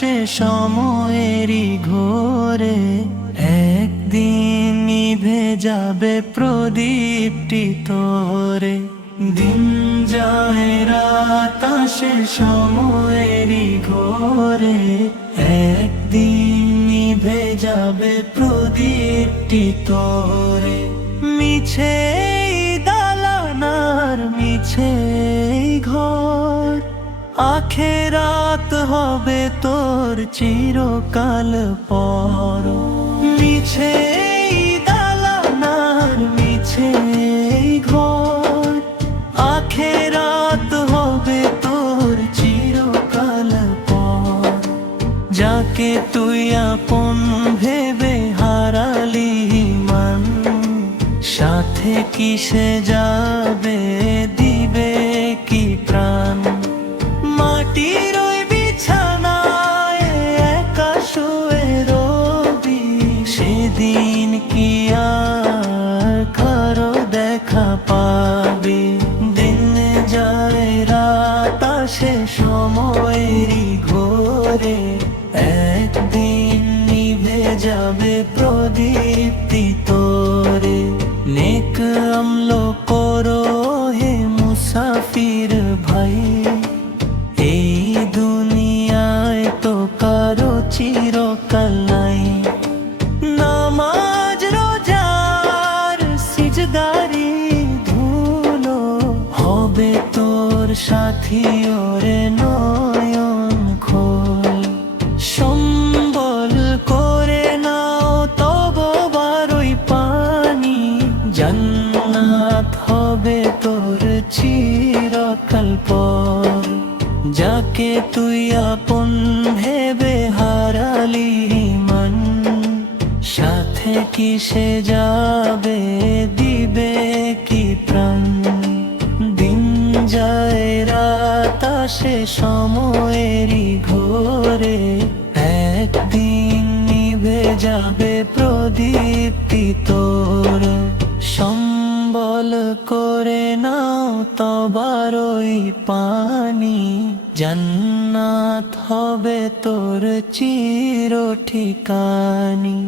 বাতাসে সময়েরই ঘোরে একদিন নিভে যাবে প্রদীপটি তোরে। দিন যায় রাত আসে সময়েরই ঘোরে একদিন নিভে যাবে প্রদীপটি তোরে। মিছে দালানার মিছে ঘর আখেরাত হবে তোর চিরকাল পর। মিছে দালানার মিছে ঘর আখেরাত হবে তোর চিরকাল পর। যাকে তুই আপন ভেবে হারালি মান সাথে কিসে যাবে দিবে কি প্রাণ। মাটির ওই বিছানায় একা শুয়ে রবি সেদিন কি আর কারো দেখা পাবি। দিন যায় রাত আসে সময়েরই ঘোরে একদিন নিভে যাবে প্রদীপটি তোরে। নেক আমল করো হে মুসাফির ভাই এই দুনিয়ায় তো কারো চিরকাল নাই। নামাজ রোজার সিজদারি ধুলো হবে তোর সাথী ওরে নয়ন খোল। সম্বল করে নাও তব বারই পানি জান্নাত হবে তোর চিরকাল পর। যাকে তুই আপন ভেবে হারালি মন সাথে কিসে যাবে দিবে কি প্রাণ। দিন যায় রাত আসে সময়েরই ঘোরে একদিন নিভে যাবে প্রদীপটি তোর। সম্বল করে নাও তবারই পানি জান্নাত হবে তোর চির ঠিকানি।